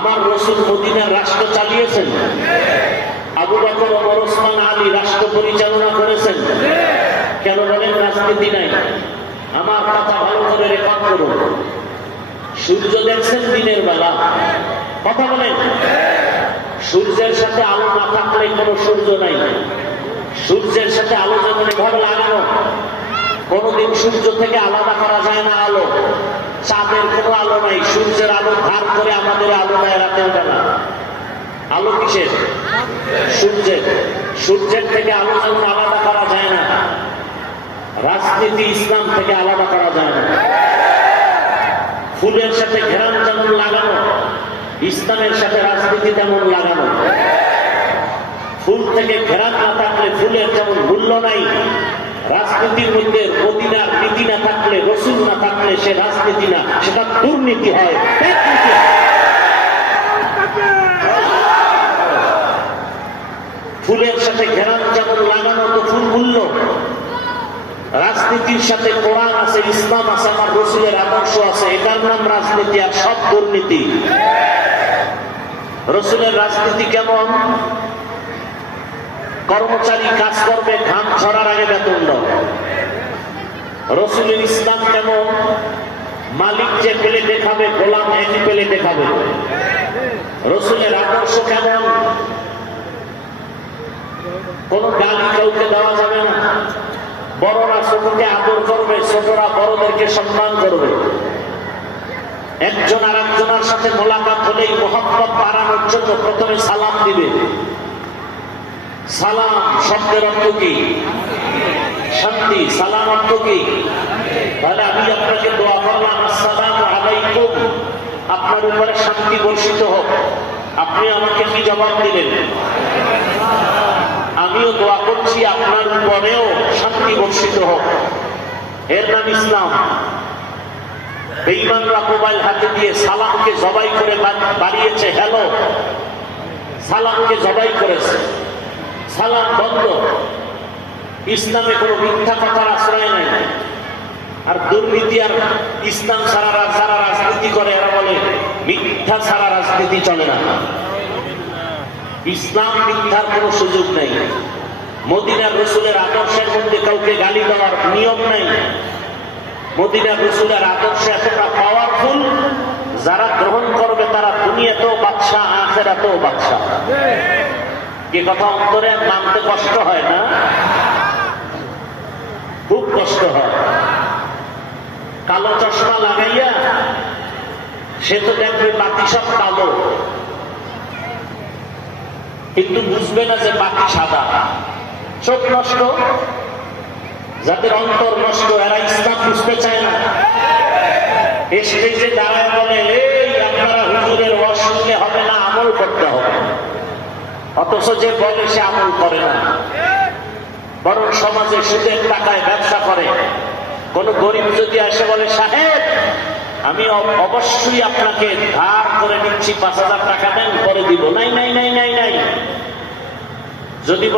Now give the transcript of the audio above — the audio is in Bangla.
আমার রসুল মদিনার রাষ্ট্র চালিয়েছেন। আবু বকর, ওমর, ওসমান, আলী রাষ্ট্র পরিচালনা করেছেন। কেন বলেন রাজনীতি নাই? আমার কথা ভালো করে রেকর্ড করুন। সূর্য দেখছেন দিনের বেলা। কথা বলেন। সূর্যের সাথে আলো না থাকলে কোনো সূর্য নাই। সূর্যের সাথে আলো যেমন এভাবে লাগানো কোনোদিন সূর্য থেকে আলাদা করা যায় না আলো। চাঁদের কোনো আলো নাই। সূর্যের আলো ধার করে আমাদের আলো দেয় রাতের বেলা। আলো কিসের? সূর্যের। সূর্যের থেকে আলো যেমন আলাদা করা যায় না, রাজনীতি, ইসলাম থেকে আলাদা করা যায় না। ফুলের সাথে ঘেরান যেমন লাগানো, ইসলামের সাথে রাজনীতি তেমন লাগানো। ফুল থেকে ঘেরান না থাকলে ফুলের যেমন মূল্য নাই। রাজনীতির মধ্যে মদিনার নীতি না থাকলে, রসুল না থাকলে সে রাজনীতি না, সেটা দুর্নীতি হয়। ফুলের সাথে ঘেরান যেমন লাগানো তো ফুল মূল্য, রাজনীতির সাথে কোরআন আছে, ইসলাম আছে, আমার রসুলের আদর্শ আছে, এটার নাম রাজনীতি আর সব দুর্নীতি। রসুলের রাজনীতি কেমন? কর্মচারী কাজ করবে, ঘাম ছড়ার আগে বেতন দাও। রসুলের ইসলাম কেমন? মালিক যে পেলে দেখাবে, গোলাম একই পেলে দেখাবে। রসুলের আদর্শ কেমন? কোন গালি কাউকে দেওয়া যাবে না। বড়রা ছোটকে আদর করবে, ছোটরা বড়দেরকে সম্মান করবে। একজন আর একজনের সাথে মোলাকাত হলেই মোহাম্মত বাড়ানোর জন্য প্রথমে সালাম দিবে। সালাম শব্দের অর্থ কি? শান্তি, সালাম অর্থ কি? তাহলে আমি আপনাকে দোয়া করলাম, আসসালাম আলাইকুম। আপনার উপরে শান্তি বর্ষিত হোক। আপনি আমাকে কি জবাব দিলেন? আমিও দোয়া করছি, আপনার উপরেও শান্তি বর্ষিত হোক। এর নাম ইসলাম। বেইমানরা মোবাইল হাতে দিয়ে সালামকে জবাই করে বাড়িয়েছে, হ্যালো। সালামকে জবাই করেছে। সালাম বন্ধ। ইসলামে কোনো মিথ্যা কথার আশ্রয় নেই। আর দুর্নীতি আর ইসলাম সারা রা- যারা রাজনীতি করে, এরা বলে, মিথ্যা ছাড়া রাজনীতি চলে না। ইসলাম মিথ্যার কোনো সুযোগ নেই। মদিনার রসুলের আদর্শের মধ্যে কাউকে গালি দেওয়ার নিয়ম নাই। মদিনার রসুলের আদর্শ এতটা পাওয়ারফুল যারা গ্রহণ করবে তারা দুনিয়াতেও বাচ্চা আখেরাতেও বাচ্চা যে কথা অন্তরে মানতে কষ্ট হয় না? খুব কষ্ট হয়। কালো চশমা লাগাইয়া সে তো দেখবে বাতি সব কালো। কিন্তু বুঝবে না যে বাকি সাদা। চোখ নষ্ট, যাদের অন্তর নষ্ট, এরা ইসলাম বুঝতে চায় না। স্টেজে দাঁড়ায় বলে, এই আপনারা হুজুরের শুনলে হবে না, আমল করতে হবে। অথচ যে বলে সে আমল করে না। বরং সমাজে সুদের টাকায় ব্যবসা করে। কোন গরিব যদি আসে বলে, সাহেব, আমি অবশ্যই আপনাকে ধার করে নিচ্ছি, পাঁচ হাজার টাকা দেন করে দিব। নাই নাই নাই নাই নাই। যদি